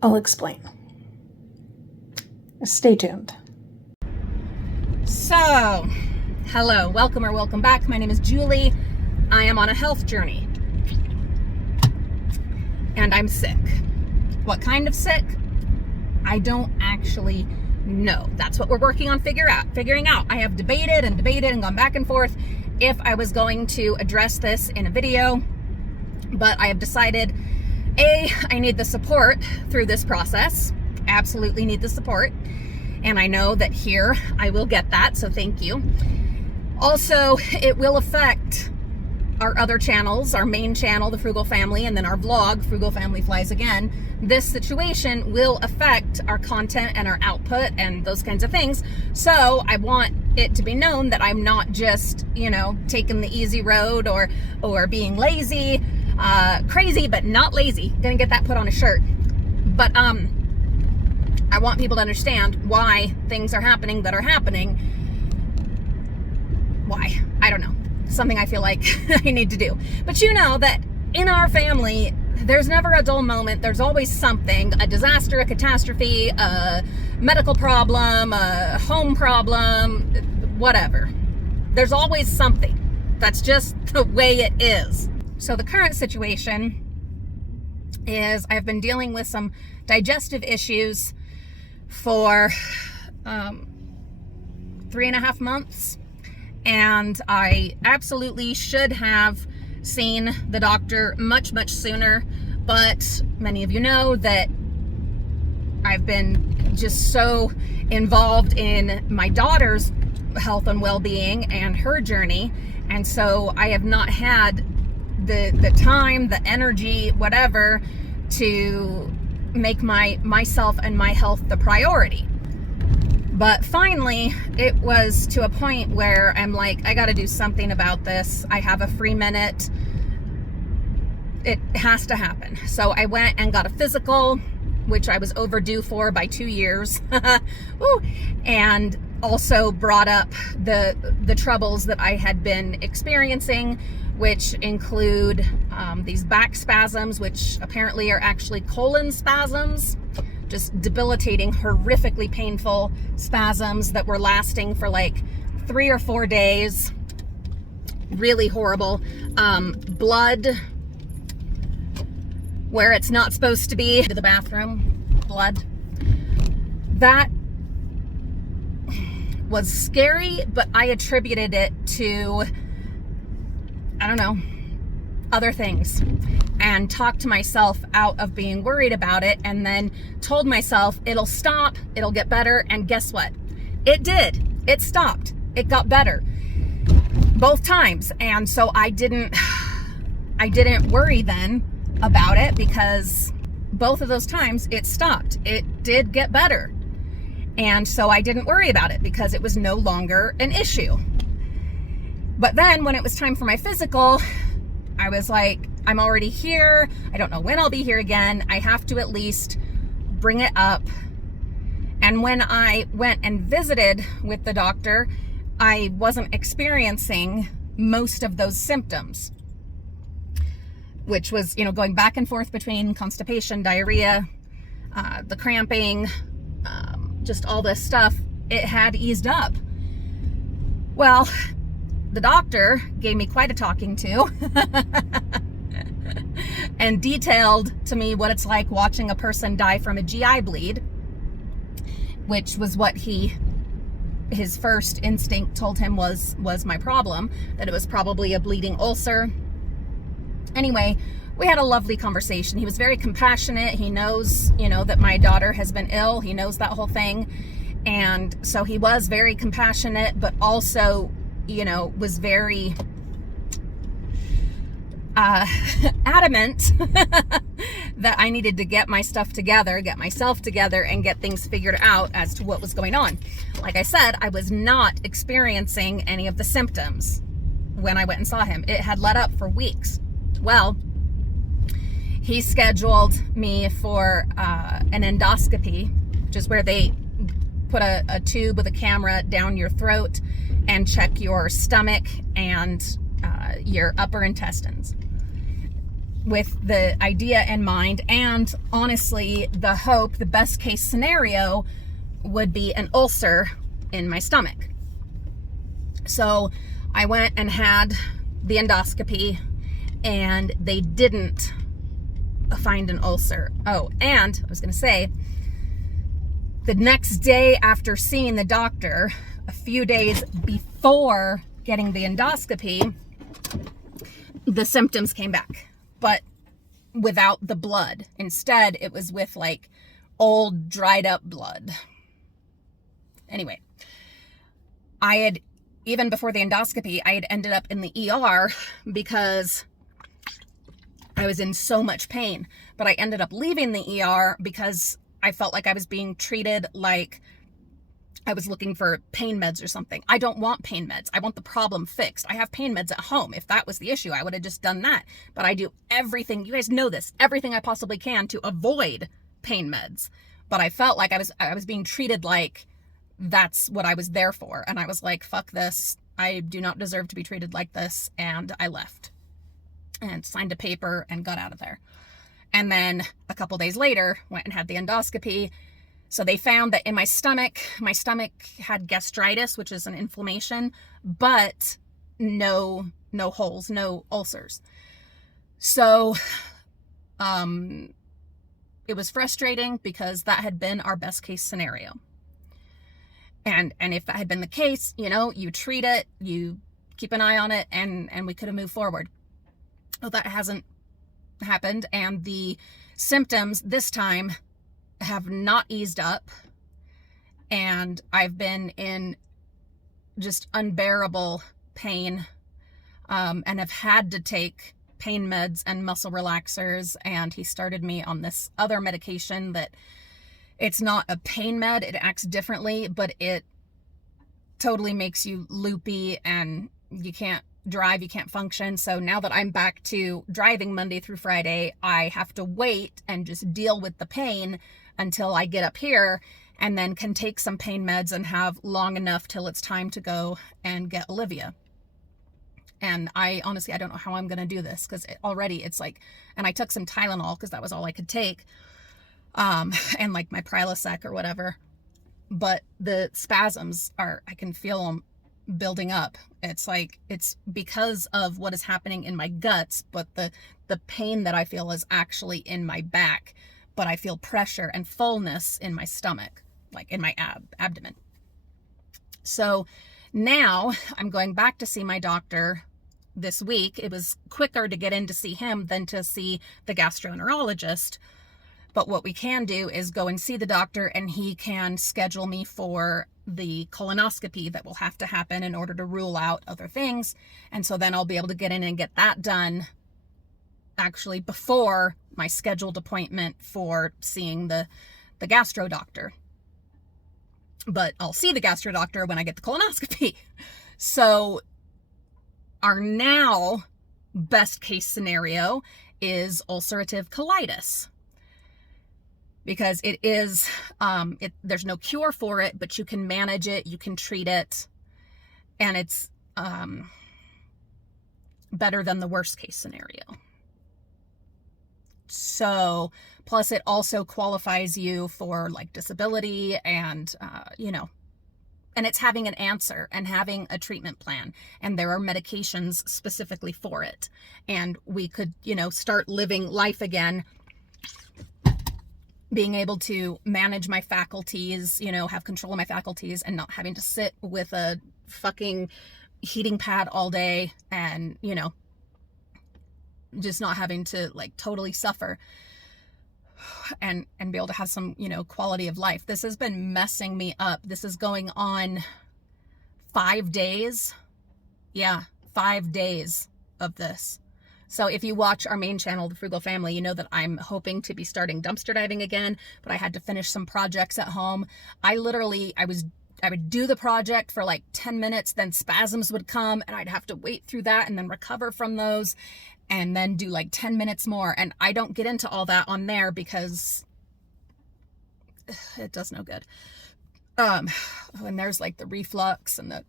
I'll explain. Stay tuned. So, hello, welcome or welcome back. My name is Julie. I am on a health journey. And I'm sick. What kind of sick? I don't actually know. That's what we're working on figuring out. I have debated and gone back and forth if I was going to address this in a video, but I have decided, A, I need the support through this process. Absolutely need the support. And I know that here I will get that, so thank you. Also, it will affect our other channels, our main channel, The Frugal Family, and then our vlog, Frugal Family Flies Again. This situation will affect our content and our output and those kinds of things. So I want it to be known that I'm not just, taking the easy road or being lazy, crazy, but not lazy. Gonna get that put on a shirt. But I want people to understand why things are happening that are happening. Why? I don't know. Something I feel like I need to do. But you know that in our family, there's never a dull moment. There's always something, a disaster, a catastrophe, a medical problem, a home problem, whatever. There's always something. That's just the way it is. So the current situation is I've been dealing with some digestive issues for 3.5 months. And I absolutely should have seen the doctor much, much sooner. But many of you know that I've been just so involved in my daughter's health and well-being and her journey. And so I have not had the time, the energy, whatever, to make myself and my health the priority. But finally, it was to a point where I'm like, I got to do something about this. I have a free minute. It has to happen. So I went and got a physical, which I was overdue for by 2 years. Woo. And also brought up the troubles that I had been experiencing, which include these back spasms, which apparently are actually colon spasms. Just debilitating, horrifically painful spasms that were lasting for like 3 or 4 days. Really horrible. Blood where it's not supposed to be, to the bathroom, blood. That was scary, but I attributed it to, I don't know, other things, and talked to myself out of being worried about it, and then told myself it'll stop, it'll get better. And guess what? It did. It stopped. It got better both times. And so I didn't worry then about it, because both of those times it stopped. It did get better. And so I didn't worry about it because it was no longer an issue. But then when it was time for my physical, I was like, I'm already here. I don't know when I'll be here again. I have to at least bring it up. And when I went and visited with the doctor, I wasn't experiencing most of those symptoms, which was, going back and forth between constipation, diarrhea, the cramping, just all this stuff. It had eased up. Well, the doctor gave me quite a talking to and detailed to me what it's like watching a person die from a GI bleed, which was what his first instinct told him was my problem, that it was probably a bleeding ulcer. Anyway, we had a lovely conversation. He was very compassionate. He knows, that my daughter has been ill. He knows that whole thing. And so he was very compassionate, but also was very adamant that I needed to get myself together, and get things figured out as to what was going on. Like I said, I was not experiencing any of the symptoms when I went and saw him. It had let up for weeks. Well, he scheduled me for an endoscopy, which is where they put a tube with a camera down your throat and check your stomach and your upper intestines. with the idea in mind, and honestly, the hope, the best case scenario would be an ulcer in my stomach. So I went and had the endoscopy, and they didn't find an ulcer. Oh, and I was going to say, the next day after seeing the doctor, a few days before getting the endoscopy, the symptoms came back, but without the blood. Instead, it was with like old dried up blood. Anyway, I had, even before the endoscopy, I had ended up in the ER because I was in so much pain. But I ended up leaving the ER because I felt like I was being treated like I was looking for pain meds or something. I don't want pain meds. I want the problem fixed. I have pain meds at home. If that was the issue, I would have just done that. But I do everything, you guys know this, everything I possibly can to avoid pain meds. But I felt like I was being treated like that's what I was there for. And I was like, fuck this. I do not deserve to be treated like this. And I left and signed a paper and got out of there. And then a couple days later, went and had the endoscopy. So they found that in my stomach had gastritis, which is an inflammation, but no holes, no ulcers. So it was frustrating because that had been our best case scenario. And if that had been the case, you treat it, you keep an eye on it, and we could have moved forward. Well, that hasn't happened, and the symptoms this time have not eased up, and I've been in just unbearable pain, and have had to take pain meds and muscle relaxers, and he started me on this other medication that it's not a pain med, it acts differently, but it totally makes you loopy and you can't drive, you can't function. So now that I'm back to driving Monday through Friday, I have to wait and just deal with the pain until I get up here, and then can take some pain meds and have long enough till it's time to go and get Olivia. And I honestly, I don't know how I'm going to do this, because already it's like, and I took some Tylenol because that was all I could take, and like my Prilosec or whatever, but the spasms I can feel them building up. It's like, it's because of what is happening in my guts, but the pain that I feel is actually in my back, but I feel pressure and fullness in my stomach, like in my abdomen. So now I'm going back to see my doctor this week. It was quicker to get in to see him than to see the gastroenterologist. But what we can do is go and see the doctor, and he can schedule me for the colonoscopy that will have to happen in order to rule out other things. And so then I'll be able to get in and get that done actually before my scheduled appointment for seeing the gastro doctor. But I'll see the gastro doctor when I get the colonoscopy. So our now best case scenario is ulcerative colitis, because it is, there's no cure for it, but you can manage it, you can treat it, and it's better than the worst case scenario. So, plus it also qualifies you for like disability and, and it's having an answer and having a treatment plan, and there are medications specifically for it. And we could, start living life again, being able to manage my faculties, have control of my faculties, and not having to sit with a fucking heating pad all day, and, just not having to like totally suffer, and be able to have some, quality of life. This has been messing me up. This is going on 5 days. Yeah, 5 days of this. So if you watch our main channel, The Frugal Family, you know that I'm hoping to be starting dumpster diving again, but I had to finish some projects at home. I would do the project for like 10 minutes, then spasms would come, and I'd have to wait through that and then recover from those, and then do like 10 minutes more. And I don't get into all that on there because it does no good. And there's like the reflux and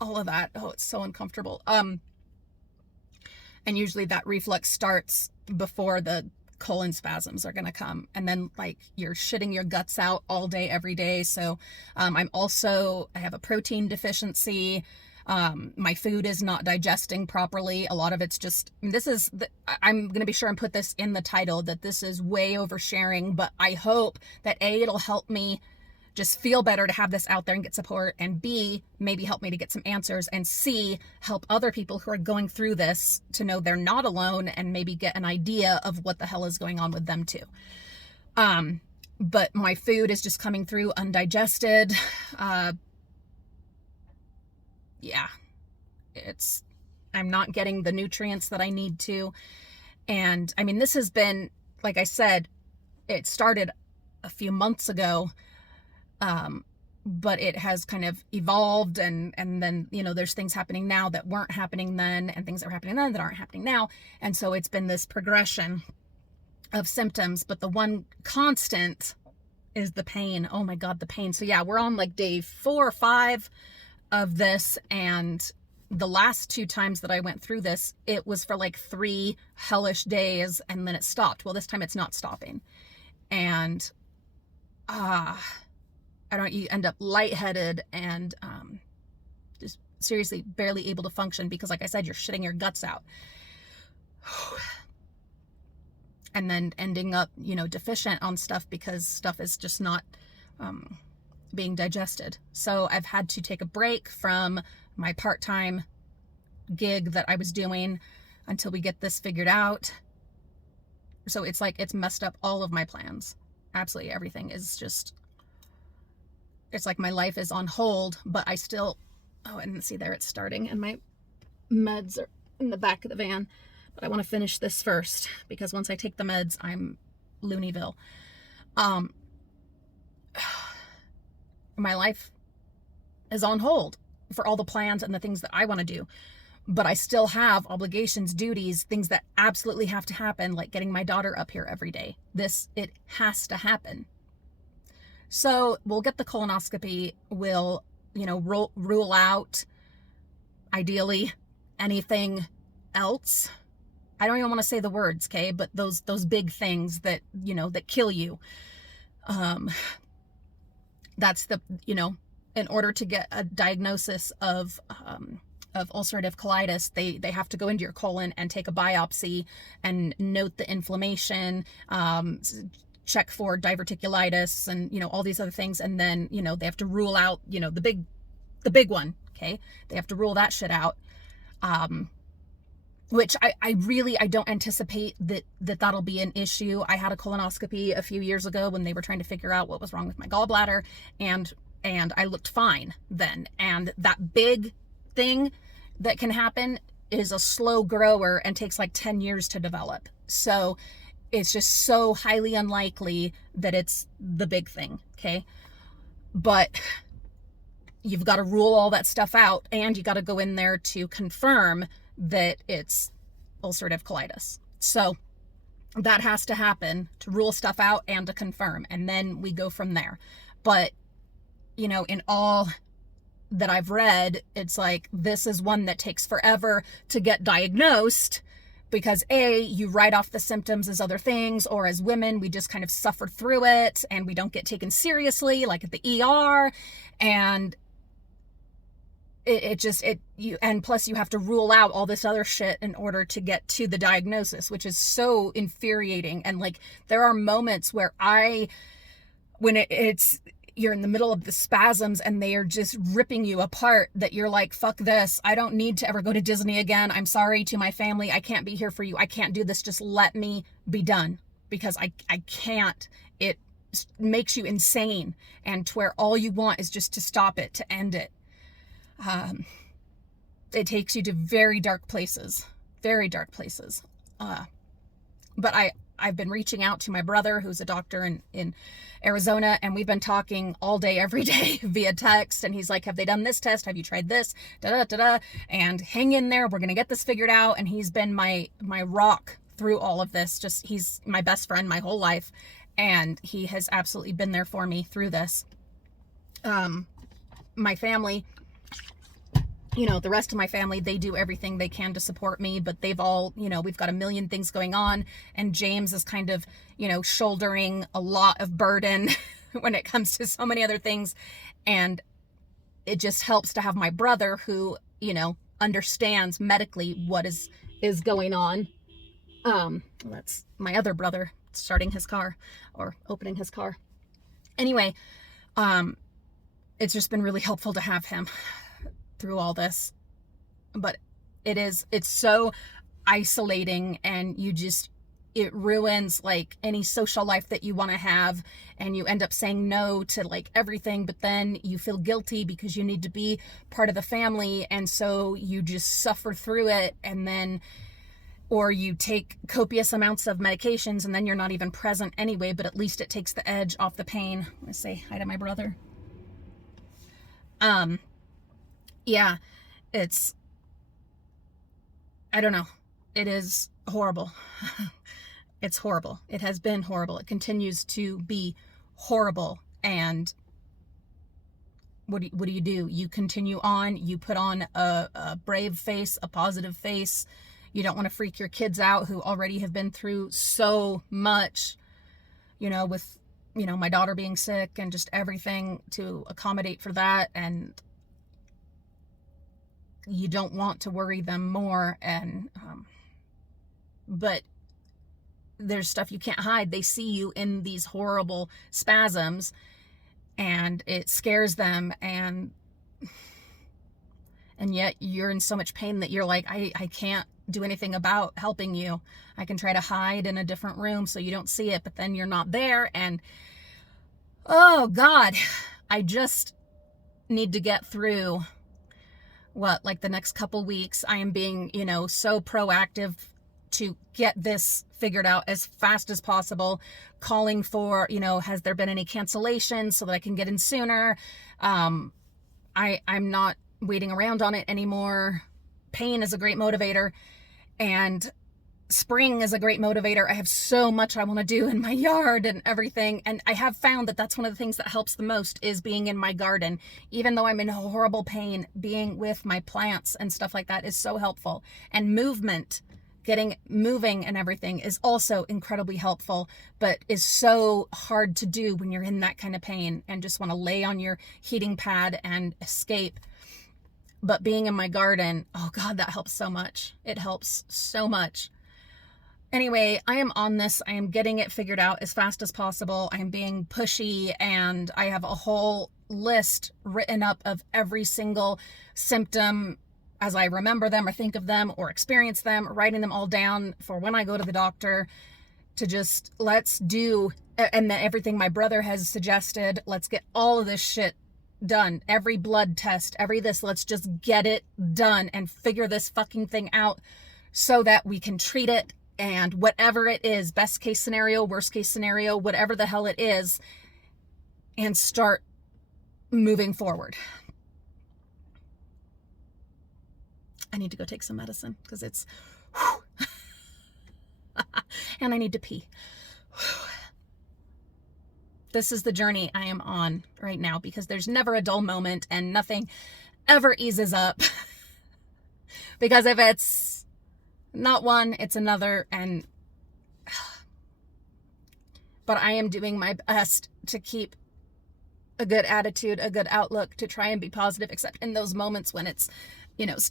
all of that. Oh, it's so uncomfortable. And usually that reflux starts before the colon spasms are going to come, and then like you're shitting your guts out all day every day. So I have a protein deficiency. My food is not digesting properly. A lot of it's just, I'm going to be sure and put this in the title, that this is way oversharing, but I hope that A, it'll help me just feel better to have this out there and get support, and B, maybe help me to get some answers, and C, help other people who are going through this to know they're not alone and maybe get an idea of what the hell is going on with them too. But my food is just coming through undigested. Yeah, I'm not getting the nutrients that I need to. And I mean, this has been, like I said, it started a few months ago. But it has kind of evolved, and then, you know, there's things happening now that weren't happening then, and things that were happening then that aren't happening now. And so it's been this progression of symptoms, but the one constant is the pain. Oh my God, the pain. So yeah, we're on like day 4 or 5 of this. And the last 2 times that I went through this, it was for like 3 hellish days, and then it stopped. Well, this time it's not stopping. And, you end up lightheaded and just seriously barely able to function, because like I said, you're shitting your guts out. And then ending up, you know, deficient on stuff because stuff is just not being digested. So I've had to take a break from my part-time gig that I was doing until we get this figured out. So it's like, it's messed up all of my plans. Absolutely everything is just, it's like my life is on hold, but I still, and see there, it's starting, and my meds are in the back of the van, but I want to finish this first, because once I take the meds, I'm Looneyville. My life is on hold for all the plans and the things that I want to do, but I still have obligations, duties, things that absolutely have to happen, like getting my daughter up here every day. It has to happen. So we'll get the colonoscopy. We'll, you know, rule out, ideally, anything else. I don't even want to say the words, okay? But those big things that, you know, that kill you. That's the, you know, in order to get a diagnosis of ulcerative colitis, they have to go into your colon and take a biopsy and note the inflammation, check for diverticulitis, and, you know, all these other things. And then, you know, they have to rule out, you know, the big one. Okay. They have to rule that shit out. Which I don't anticipate that'll be an issue. I had a colonoscopy a few years ago when they were trying to figure out what was wrong with my gallbladder, and I looked fine then. And that big thing that can happen is a slow grower and takes like 10 years to develop. So it's just so highly unlikely that it's the big thing, okay? But you've got to rule all that stuff out, and you got to go in there to confirm that it's ulcerative colitis. So that has to happen, to rule stuff out and to confirm, and then we go from there. But, you know, in all that I've read, it's like, this is one that takes forever to get diagnosed, because A, you write off the symptoms as other things, or as women, we just kind of suffer through it and we don't get taken seriously, like at the ER. And and plus you have to rule out all this other shit in order to get to the diagnosis, which is so infuriating. And like, there are moments where when you're in the middle of the spasms and they are just ripping you apart, that you're like, fuck this. I don't need to ever go to Disney again. I'm sorry to my family. I can't be here for you. I can't do this. Just let me be done, because I can't. It makes you insane, and to where all you want is just to stop it, to end it. It takes you to very dark places, very dark places. But I've been reaching out to my brother, who's a doctor in Arizona, and we've been talking all day, every day via text. And he's like, have they done this test? Have you tried this? And hang in there. We're going to get this figured out. And he's been my rock through all of this. He's my best friend my whole life. And he has absolutely been there for me through this. My family the rest of my family, they do everything they can to support me, but they've all, we've got a million things going on, and James is kind of, shouldering a lot of burden when it comes to so many other things. And it just helps to have my brother who, understands medically what is going on. That's my other brother starting his car or opening his car. Anyway, it's just been really helpful to have him through all this. But it's so isolating, and it ruins like any social life that you want to have, and you end up saying no to like everything, but then you feel guilty because you need to be part of the family, and so you just suffer through it, and then or you take copious amounts of medications and then you're not even present anyway, but at least it takes the edge off the pain. I'm gonna say hi to my brother. Yeah, I don't know. It is horrible. It's horrible. It has been horrible. It continues to be horrible. And what do you do? You continue on. You put on a brave face, a positive face. You don't want to freak your kids out who already have been through so much, with, my daughter being sick and just everything to accommodate for that. And you don't want to worry them more. And, but there's stuff you can't hide. They see you in these horrible spasms, and it scares them. And yet you're in so much pain that you're like, I can't do anything about helping you. I can try to hide in a different room so you don't see it, but then you're not there. And oh God, I just need to get through the next couple weeks. I am being, so proactive to get this figured out as fast as possible, calling for, has there been any cancellations so that I can get in sooner? I'm not waiting around on it anymore. Pain is a great motivator, and spring is a great motivator. I have so much I want to do in my yard and everything. And I have found that that's one of the things that helps the most is being in my garden. Even though I'm in horrible pain, being with my plants and stuff like that is so helpful. And movement, getting moving and everything is also incredibly helpful, but is so hard to do when you're in that kind of pain and just want to lay on your heating pad and escape. But being in my garden, oh God, that helps so much. It helps so much. Anyway, I am on this. I am getting it figured out as fast as possible. I am being pushy, and I have a whole list written up of every single symptom as I remember them or think of them or experience them, writing them all down for when I go to the doctor, to just let's do, and everything my brother has suggested, let's get all of this shit done. Every blood test, every this, let's just get it done and figure this fucking thing out so that we can treat it. And whatever it is, best case scenario, worst case scenario, whatever the hell it is, and start moving forward. I need to go take some medicine because it's, and I need to pee. This is the journey I am on right now, because there's never a dull moment and nothing ever eases up. Because if it's not one, it's another. But I am doing my best to keep a good attitude, a good outlook, to try and be positive, except in those moments when it's, when it's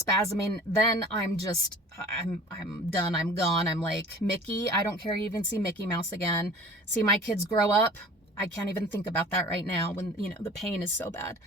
spasming, then I'm done. I'm gone. I'm like, Mickey, I don't care. You even see Mickey Mouse again. See my kids grow up. I can't even think about that right now when, the pain is so bad.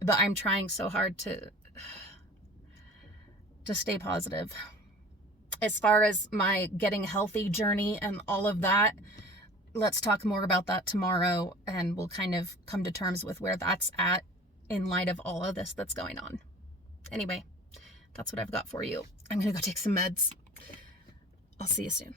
But I'm trying so hard to stay positive. As far as my getting healthy journey and all of that, let's talk more about that tomorrow, and we'll kind of come to terms with where that's at in light of all of this that's going on. Anyway, that's what I've got for you. I'm going to go take some meds. I'll see you soon.